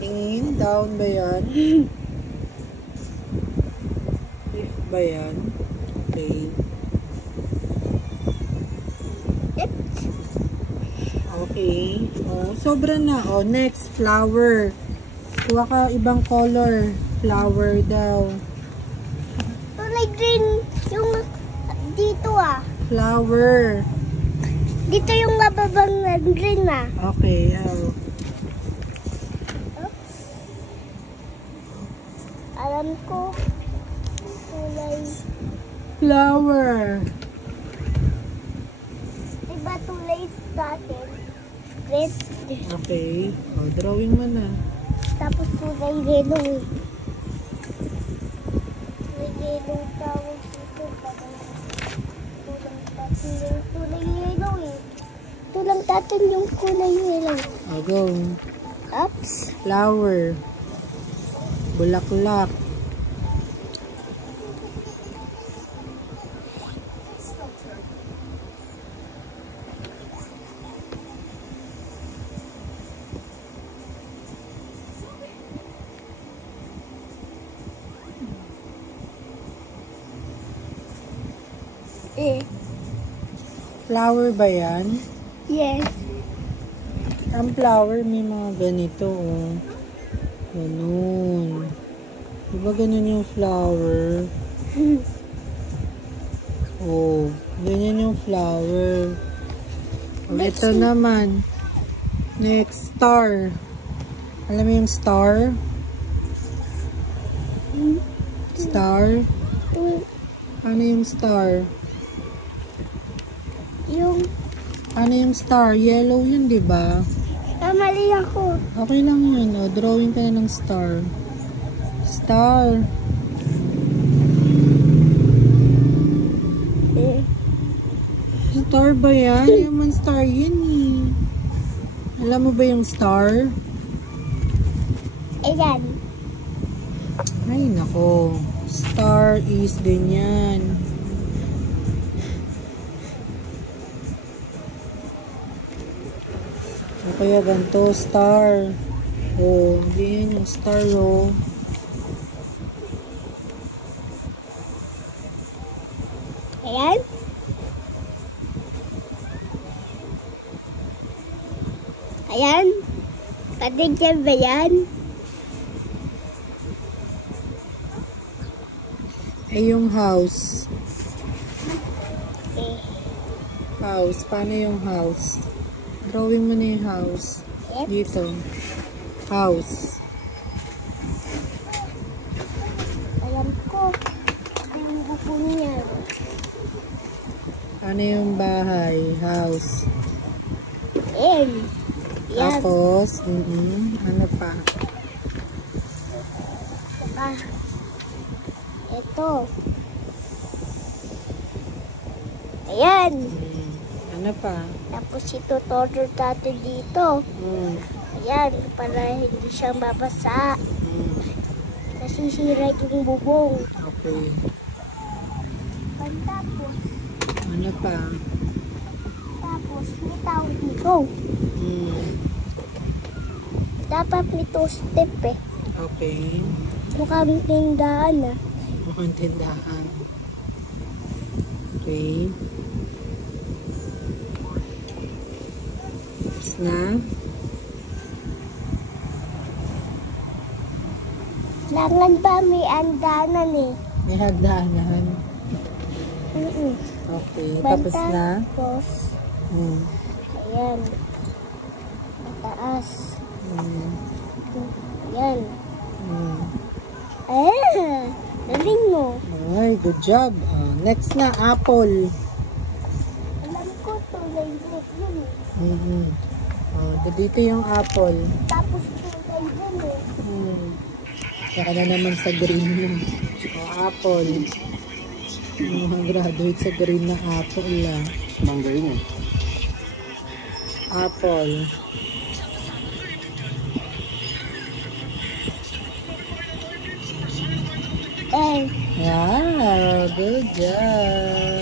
Tingin, down ba yan? Lift ba yan? Okay. Okay. Oh, sobra na. Oh, next, flower. Kuha ka ibang color. Flower daw. Tulay green yung dito ah. Flower. Dito yung mababang green ah. Okay. Oh. Alam ko. Tulay. Flower. Diba tulay dati? Red. Okay. Oh, drawing mo na. Tapos tulay yellow. Tulay yellow tawag dito. Tulay yellow eh. Tulang tatin yung kulay yellow. Oh, go. Oops. Flower. Bulaklak. Flower ba yan? Yes. Ang flower may mga ganito, oh. Ganun. Diba ganun yung flower? Oh, ganyan yung flower. Oh, ito naman. Next, star. Alam mo yung star? Star? Ano yung star? Ano yung star? Yellow yun, di ba? Mali ako. Okay lang yun. O, drawing ka na ng star. Star. Star ba yan? Yung man star yun eh. Alam mo ba yung star? Ayan. Ay, nako. Star is ganyan. O kaya ganito, star. Oh, ganyan yung star, oh. Ayan. Ayan. Katigyan ba yan? Ay, yung house. Eh. House. Paano yung house? Drawing mo na yung house. Yep. Dito. House. Alam ko. Yung buko niya. Ano yung bahay? House. Yan. Yan. Tapos, ano pa? Diba? Ito. Ayan. Ano pa? Tapos ito todo natin dito. Ayan. Para hindi siya mabasa. Nasisira yung bubong. Okay. Tapos. Ano pa? Tapos may tao dito. Dapat may two step eh. Okay. Mukhang tindahan ah. Mukhang tindahan. Okay. Tapos na. Langan ba may andanan eh? May hagdanan. Okay. Tapos na. Tapos, ayan. Mataas. Ayan. Galing mo. Ay, good job. Next na, apple. Alam ko tulay din yun. Dito yung apple. Tapos tulay din eh. Saka na naman sa green. Apple. Mga graduate sa green na apple lang. Mangga yun eh. Apple. Yeah, good job.